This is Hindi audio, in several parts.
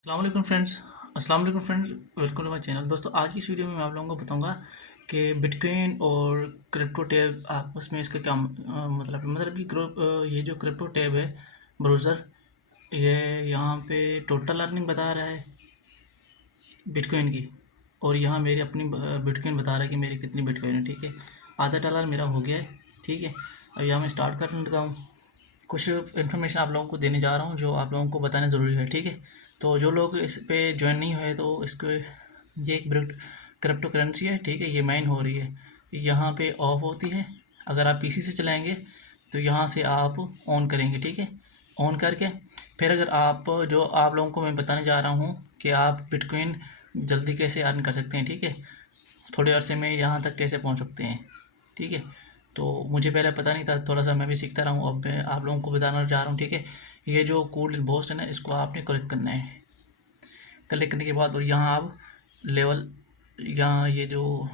अस्सलाम वालेकुम friends, welcome to my channel. दोस्तों, आज की इस वीडियो में मैं आप लोगों को बताऊंगा कि बिटकॉइन और क्रिप्टो टैब आपस में इसका क्या मतलब कि ये जो क्रिप्टो टैब है ब्राउज़र, ये यहाँ पे टोटल अर्निंग बता रहा है बिटकॉइन की, और यहाँ मेरी अपनी बिटकॉइन बता रहा है कि मेरी कितनी बिटकॉइन है। ठीक है, $0.5 मेरा हो गया है। ठीक है, अब यहाँ मैं स्टार्ट करने लगा हूँ। कुछ इन्फॉर्मेशन आप लोगों को देने जा रहा हूँ जो आप लोगों को बताना ज़रूरी है। ठीक है, तो जो लोग इस पे ज्वाइन नहीं हुए तो इसको, ये एक क्रिप्टो करेंसी है। ठीक है, ये माइन हो रही है, यहाँ पे ऑफ होती है। अगर आप पीसी से चलाएंगे तो यहाँ से आप ऑन करेंगे। ठीक है, ऑन करके फिर अगर आप, जो आप लोगों को मैं बताने जा रहा हूँ कि आप बिटकॉइन जल्दी कैसे अर्न कर सकते हैं। ठीक है, थोड़े अरसे में यहाँ तक कैसे पहुँच सकते हैं। ठीक है, तो मुझे पहले पता नहीं था, थोड़ा सा मैं भी सीखता रहा हूँ, अब मैं आप लोगों को बताना चाह रहा हूँ। ठीक है, ये जो कूल बूस्ट है ना, इसको आपने कलेक्ट करना है। कलेक्ट करने के बाद और यहाँ आप लेवल, यहाँ ये जो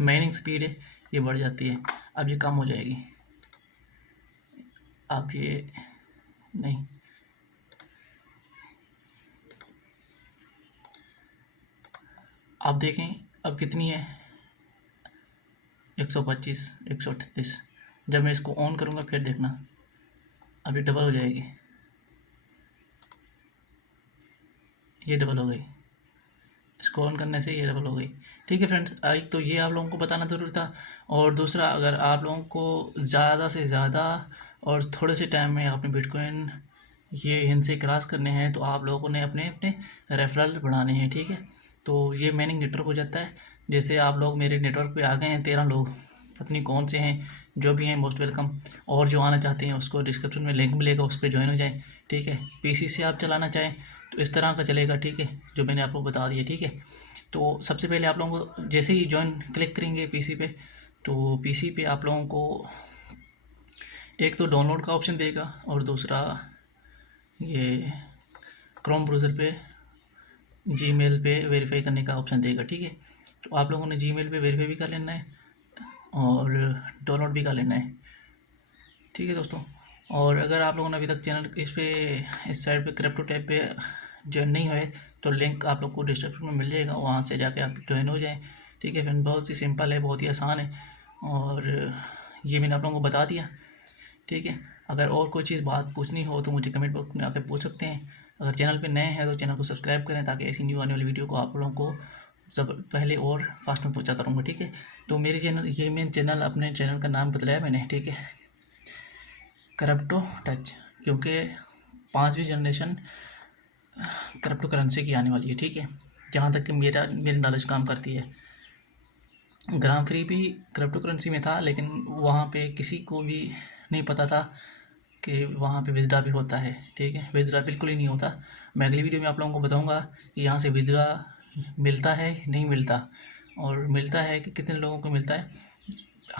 माइनिंग स्पीड है ये बढ़ जाती है। अब ये कम हो जाएगी, अब ये नहीं, आप देखें अब कितनी है, 125, 138। जब मैं इसको ऑन करूँगा फिर देखना, अभी डबल हो जाएगी, ये डबल हो गई। इसको ऑन करने से ये डबल हो गई। ठीक है फ्रेंड्स, एक तो ये आप लोगों को बताना ज़रूरी था, और दूसरा, अगर आप लोगों को ज़्यादा से ज़्यादा और थोड़े से टाइम में अपने बिटकॉइन ये इनसे क्रॉस करने हैं तो आप लोगों ने अपने अपने रेफरल बढ़ाने हैं। ठीक है, तो ये मैनिंग नेटवर्क हो जाता है। जैसे आप लोग मेरे नेटवर्क पे आ गए हैं 13 लोग, पता नहीं कौन से हैं, जो भी हैं मोस्ट वेलकम। और जो आना चाहते हैं उसको डिस्क्रिप्शन में लिंक मिलेगा, उस पर ज्वाइन हो जाएं। ठीक है, पीसी से आप चलाना चाहें तो इस तरह का चलेगा। ठीक है, जो मैंने आपको बता दिया। ठीक है, तो सबसे पहले आप लोगों को जैसे ही ज्वाइन क्लिक करेंगे पीसी पे, तो पीसी पे आप लोगों को एक तो डाउनलोड का ऑप्शन देगा, और दूसरा ये क्रोम ब्राउज़र पे जीमेल पे वेरीफाई करने का ऑप्शन देगा। ठीक है, तो आप लोगों ने जीमेल पे वेरीफाई भी कर लेना है और डाउनलोड भी कर लेना है। ठीक है दोस्तों, और अगर आप लोगों ने अभी तक चैनल इस साइड पे क्रिप्टो टैब पे ज्वाइन नहीं हुए तो लिंक आप लोग को डिस्क्रिप्शन में मिल जाएगा, वहाँ से जाके आप ज्वाइन हो जाएं। ठीक है फ्रेंड, बहुत ही सिंपल है, बहुत ही आसान है, और ये मैंने आप लोगों को बता दिया। ठीक है, अगर और कोई चीज़ बात पूछनी हो तो मुझे कमेंट बॉक्स में आकर पूछ सकते हैं। अगर चैनल पे नए हैं तो चैनल को सब्सक्राइब करें, ताकि ऐसी न्यू आने वाली वीडियो को आप लोगों को सब पहले और फास्ट में पहुँचाता रहूँगा। ठीक है, तो मेरे चैनल, ये मेन चैनल, अपने चैनल का नाम बतलाया मैंने। ठीक है, क्रिप्टो टच, क्योंकि 5वीं जनरेशन क्रिप्टो करेंसी की आने वाली है। ठीक है, जहाँ तक कि मेरी नॉलेज काम करती है। ग्राम फ्री भी क्रिप्टो करेंसी में था, लेकिन वहाँ पे किसी को भी नहीं पता था कि वहाँ पे विथड्रा भी होता है। ठीक है, विथड्रा बिल्कुल ही नहीं होता। मैं अगली वीडियो में आप लोगों को बताऊँगा कि यहाँ से विथड्रा मिलता है नहीं मिलता, और मिलता है कि कितने लोगों को मिलता है।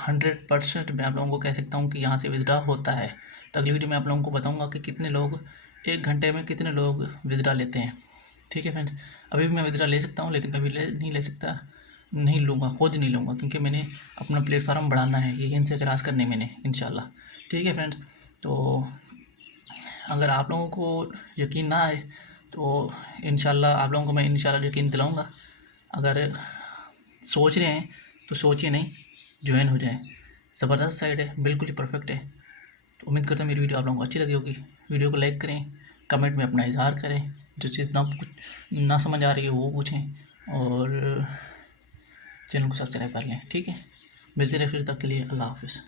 100% मैं आप लोगों को कह सकता हूँ कि यहाँ से विथड्रा होता है। तो अगली वीडियो में आप लोगों को बताऊँगा कि कितने लोग 1 घंटे में कितने लोग विथड्रा लेते हैं। ठीक है फ्रेंड्स, अभी भी मैं विथड्रा ले सकता हूँ, लेकिन अभी नहीं ले सकता, नहीं लूँगा, खुद नहीं लूँगा, क्योंकि मैंने अपना प्लेटफार्म बढ़ाना है, ये इनसे क्रॉस करने मैंने इंशाल्लाह। ठीक है फ्रेंड्स, तो अगर आप लोगों को यकीन ना आए तो इंशाल्लाह आप लोगों को मैं इंशाल्लाह यकीन दिलाऊँगा। अगर सोच रहे हैं तो सोचिए नहीं, ज्वाइन हो जाएं। ज़बरदस्त साइड है, बिल्कुल ही परफेक्ट है। तो उम्मीद करता हूँ मेरी वीडियो आप लोगों को अच्छी लगी होगी। वीडियो को लाइक करें, कमेंट में अपना इजहार करें, जो चीज़ ना समझ आ रही है वो पूछें, और चैनल को सब्सक्राइब कर लें। ठीक है, मिलते रहे फिर, तक के लिए अल्लाह हाफ़िज़।